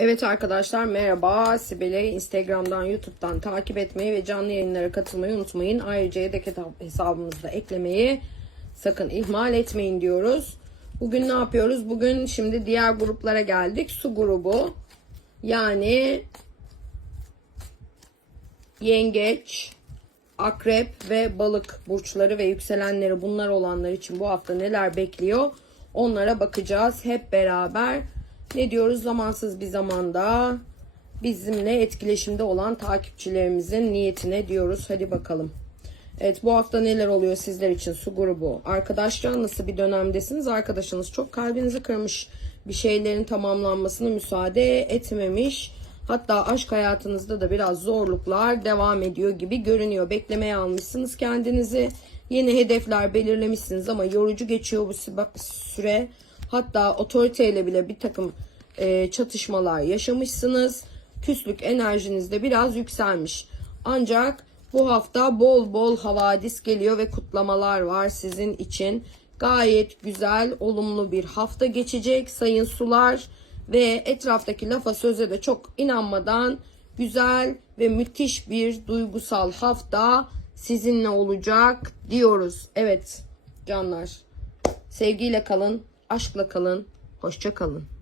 Evet arkadaşlar merhaba. Sibel'i Instagram'dan, YouTube'dan takip etmeyi ve canlı yayınlara katılmayı unutmayın. Ayrıca yedek hesabımızda eklemeyi sakın ihmal etmeyin diyoruz. Bugün ne yapıyoruz? Bugün şimdi diğer gruplara geldik. Su grubu. Yani yengeç, akrep ve balık burçları ve yükselenleri bunlar olanlar için bu hafta neler bekliyor? Onlara bakacağız hep beraber. Ne diyoruz zamansız bir zamanda bizimle etkileşimde olan takipçilerimizin niyetine diyoruz. Hadi bakalım. Evet bu hafta neler oluyor sizler için su grubu? Arkadaş canlısı bir dönemdesiniz. Arkadaşınız çok kalbinizi kırmış. Bir şeylerin tamamlanmasını müsaade etmemiş. Hatta aşk hayatınızda da biraz zorluklar devam ediyor gibi görünüyor. Beklemeye almışsınız kendinizi. Yeni hedefler belirlemişsiniz ama yorucu geçiyor bu süre. Hatta otoriteyle bile bir takım e, çatışmalar yaşamışsınız. Küslük enerjinizde biraz yükselmiş. Ancak bu hafta bol bol havadis geliyor ve kutlamalar var sizin için. Gayet güzel, olumlu bir hafta geçecek sayın sular ve etraftaki lafa söze de çok inanmadan güzel ve müthiş bir duygusal hafta sizinle olacak diyoruz. Evet canlar. Sevgiyle kalın, aşkla kalın, hoşça kalın.